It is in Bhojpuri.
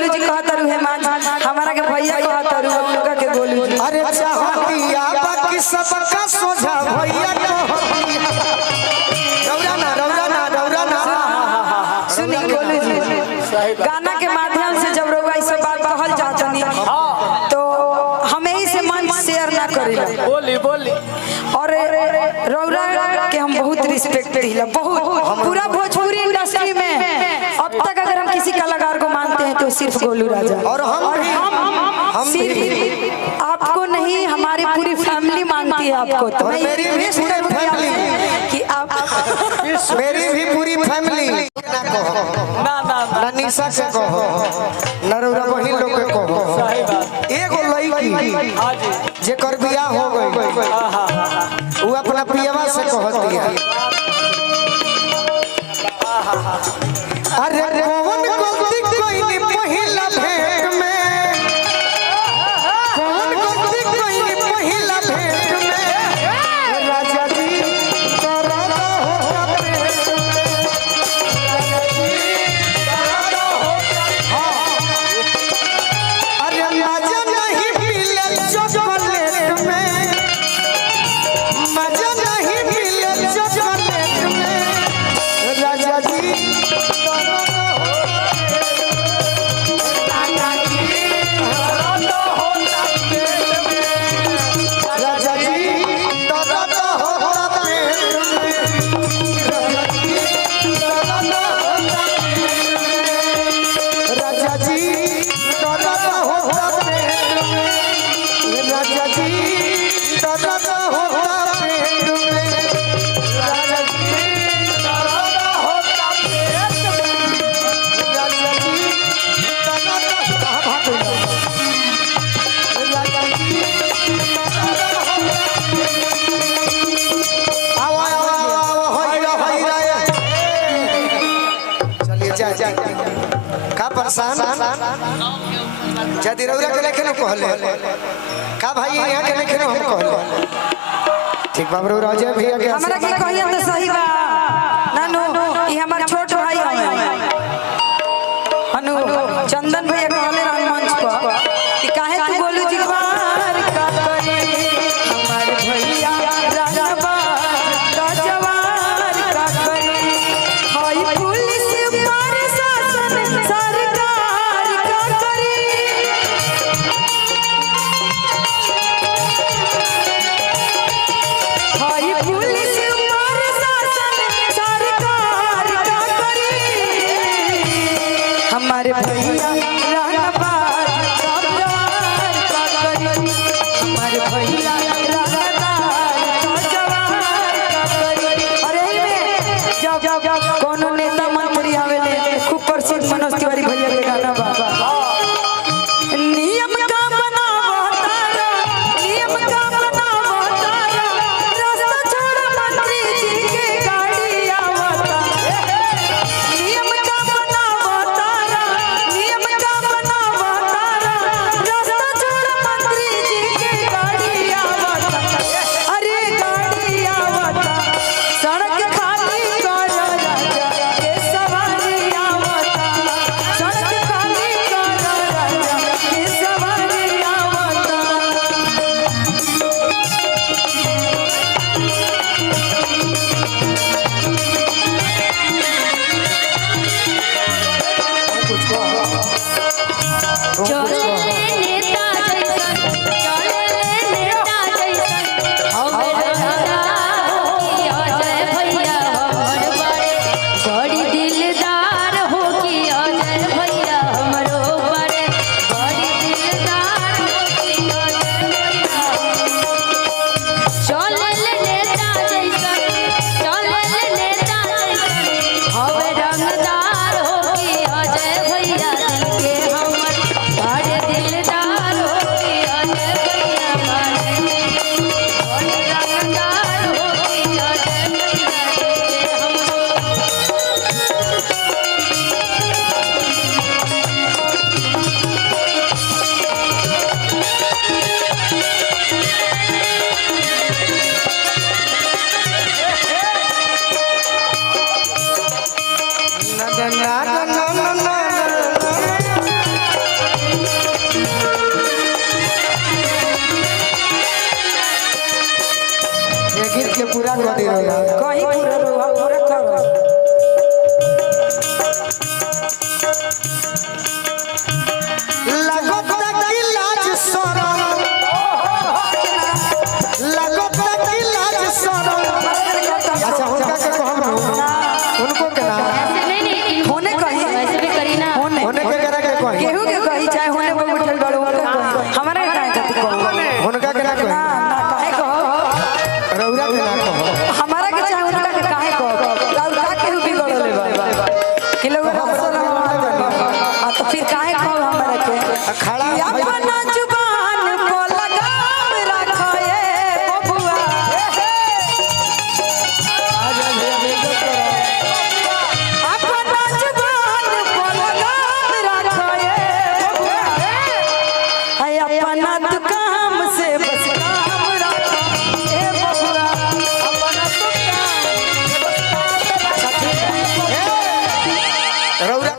गोलू जी कहत रहे मान हमारा के भैया कहत रहे उनका के गोलू जी। अरे चाहतिया बाकी सबका सोझा भैया रौरा ना सुनी गोलू जी गाना के माध्यम से जब रउआ इस बात कहल जातनी तो हमें ही से मन शेयर ना करेला बोली और रौरा के हम बहुत रिस्पेक्ट दिला बहुत पूरा भोजपुरी इंडस्ट्री में अब तक अगर हम किसी कलाकार को मानते हैं तो सिर्फ गोलू राजा और हम सिर्फ आपको नहीं हमारी पूरी फैमिली मानती है आपको। तो मैं मेरी भी पूरी फैमिली कि आप मेरी भी पूरी फैमिली ना कहो ना निशा से कहो नरौरा वही लोग के कहो सही बात एगो लड़की हां जी जेकर बियाह हो गई वो अपना पियवा से कहती है अरे कौन गलती कोई पहिला भेंट में कौन गलती कोई पहिला भेंट में राजा जी तोरा होता पेट में अरे मजा नहीं मिले चॉकलेट में मजा नहीं मिले चॉकलेट में राजा जी राजा जी दर्द होता पेट में राजा जी दर्द होता पेट में राजा जी दर्द होता पेट में राजा जी दर्द होता पेट में राजा जी दर्द कहाँ भाग गई राजा जी चलिए जा का परेशान जदी रौरा के लेखे न कहले का भाई यहां के लेखे न हम कहले ठीक बाबू राजा भैया के हमरा के कहिया तो सही बा नानू ई हमर छोट भाई है अनु चंदन भैया कहले रहन मंच पर कि काहे तू गोलू जी बार का करे हमर भैया राजबा जवार का करे हाय पुलिस प्रशासन सरकार का करे हाय पुलिस प्रशासन सरकार का करे हमारे भैया कहीं केहू के कही चाहे होने पर उठल बड़ो हमारा काहे खातिर कहो उनका के ना ना कहीं ना काहे कहो रौरा के ना कहो हमारा के चाहे उनका के काहे कहो लाल का केहू बिगड़ ले बा कि लोग रसल आ तो फिर काहे कहो हमारा के खड़ा अपना जुबान को लगाम रखो ए बबुआ अपना जुबान को लगाम रखो ए बबुआ है अपना दुकान